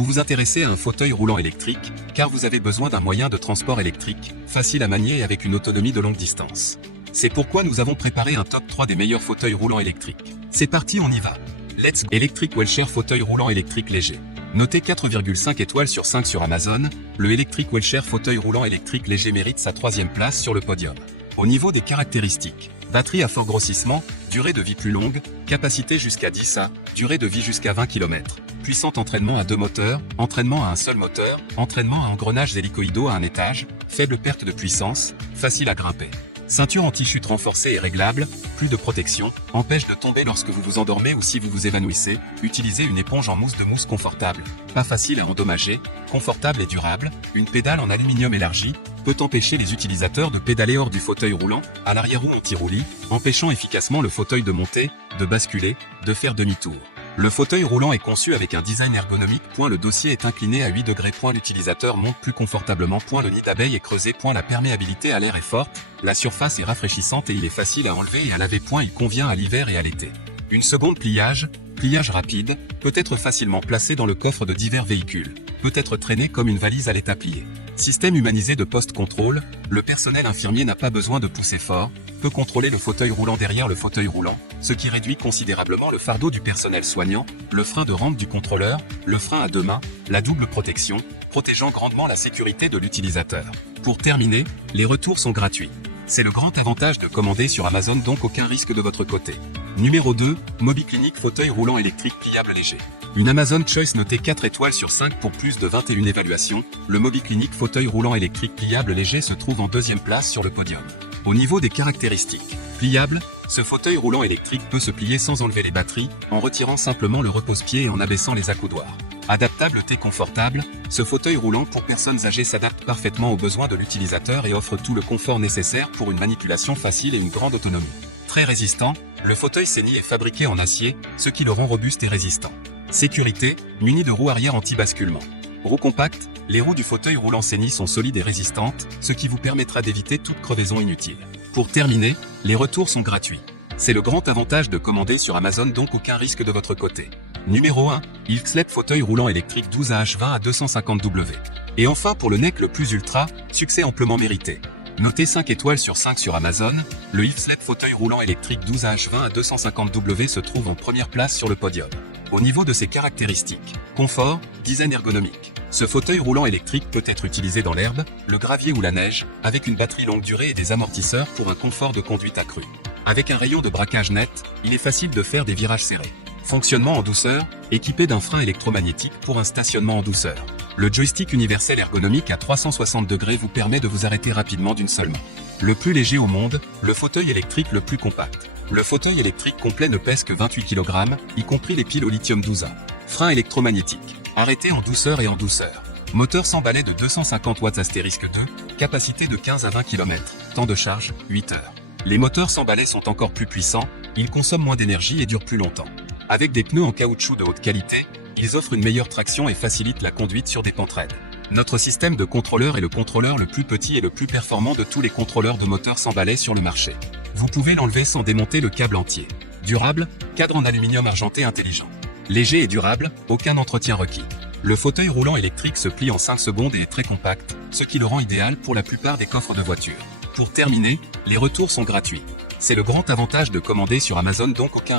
Vous vous intéressez à un fauteuil roulant électrique, car vous avez besoin d'un moyen de transport électrique, facile à manier et avec une autonomie de longue distance. C'est pourquoi nous avons préparé un top 3 des meilleurs fauteuils roulants électriques. C'est parti, on y va. Let's go. Electric Wheelchair fauteuil roulant électrique léger. Noté 4,5 étoiles sur 5 sur Amazon, le Electric Wheelchair fauteuil roulant électrique léger mérite sa 3e place sur le podium. Au niveau des caractéristiques, batterie à fort grossissement, durée de vie plus longue, capacité jusqu'à 10 A, durée de vie jusqu'à 20 km, puissant entraînement à 2 moteurs, entraînement à un seul moteur, entraînement à engrenages hélicoïdaux à un étage, faible perte de puissance, facile à grimper. Ceinture anti-chute renforcée et réglable, plus de protection, empêche de tomber lorsque vous vous endormez ou si vous vous évanouissez, utilisez une éponge en mousse de mousse confortable, pas facile à endommager, confortable et durable, une pédale en aluminium élargie, peut empêcher les utilisateurs de pédaler hors du fauteuil roulant, à l'arrière-roue anti-roulis, empêchant efficacement le fauteuil de monter, de basculer, de faire demi-tour. Le fauteuil roulant est conçu avec un design ergonomique. Le dossier est incliné à 8 degrés. L'utilisateur monte plus confortablement. Le nid d'abeille est creusé. La perméabilité à l'air est forte. La surface est rafraîchissante et il est facile à enlever et à laver. Il convient à l'hiver et à l'été. Une seconde pliage rapide, peut être facilement placé dans le coffre de divers véhicules, peut être traîné comme une valise à l'état plié. Système humanisé de post-contrôle, le personnel infirmier n'a pas besoin de pousser fort, peut contrôler le fauteuil roulant derrière le fauteuil roulant, ce qui réduit considérablement le fardeau du personnel soignant, le frein de rampe du contrôleur, le frein à 2 mains, la double protection, protégeant grandement la sécurité de l'utilisateur. Pour terminer, les retours sont gratuits. C'est le grand avantage de commander sur Amazon, donc aucun risque de votre côté. Numéro 2, MobiClinic fauteuil roulant électrique pliable léger. Une Amazon Choice notée 4 étoiles sur 5 pour plus de 21 évaluations, le MobiClinic fauteuil roulant électrique pliable léger se trouve en 2e place sur le podium. Au niveau des caractéristiques, pliable, ce fauteuil roulant électrique peut se plier sans enlever les batteries, en retirant simplement le repose-pied et en abaissant les accoudoirs. Adaptable et confortable, ce fauteuil roulant pour personnes âgées s'adapte parfaitement aux besoins de l'utilisateur et offre tout le confort nécessaire pour une manipulation facile et une grande autonomie. Très résistant, le fauteuil Seni est fabriqué en acier, ce qui le rend robuste et résistant. Sécurité, muni de roues arrière anti-basculement. Roues compactes, les roues du fauteuil roulant Seni sont solides et résistantes, ce qui vous permettra d'éviter toute crevaison inutile. Pour terminer, les retours sont gratuits. C'est le grand avantage de commander sur Amazon, donc aucun risque de votre côté. Numéro 1, Xlep fauteuil roulant électrique 12AH20 à 250W. Et enfin pour le NEC le plus ultra, succès amplement mérité. Noté 5 étoiles sur 5 sur Amazon, le Xlep fauteuil roulant électrique 12AH20 à 250W se trouve en première place sur le podium. Au niveau de ses caractéristiques, confort, design ergonomique. Ce fauteuil roulant électrique peut être utilisé dans l'herbe, le gravier ou la neige, avec une batterie longue durée et des amortisseurs pour un confort de conduite accru. Avec un rayon de braquage net, il est facile de faire des virages serrés. Fonctionnement en douceur, équipé d'un frein électromagnétique pour un stationnement en douceur. Le joystick universel ergonomique à 360 degrés vous permet de vous arrêter rapidement d'une seule main. Le plus léger au monde, le fauteuil électrique le plus compact. Le fauteuil électrique complet ne pèse que 28 kg, y compris les piles au lithium 12A. Frein électromagnétique. Arrêté en douceur et en douceur. Moteur sans balai de 250 watts *2, capacité de 15 à 20 km, temps de charge, 8 heures. Les moteurs sans balai sont encore plus puissants, ils consomment moins d'énergie et durent plus longtemps. Avec des pneus en caoutchouc de haute qualité, ils offrent une meilleure traction et facilitent la conduite sur des pentes raides. Notre système de contrôleur est le contrôleur le plus petit et le plus performant de tous les contrôleurs de moteurs sans balai sur le marché. Vous pouvez l'enlever sans démonter le câble entier. Durable, cadre en aluminium argenté intelligent. Léger et durable, aucun entretien requis. Le fauteuil roulant électrique se plie en 5 secondes et est très compact, ce qui le rend idéal pour la plupart des coffres de voitures. Pour terminer, les retours sont gratuits. C'est le grand avantage de commander sur Amazon, donc aucun risque.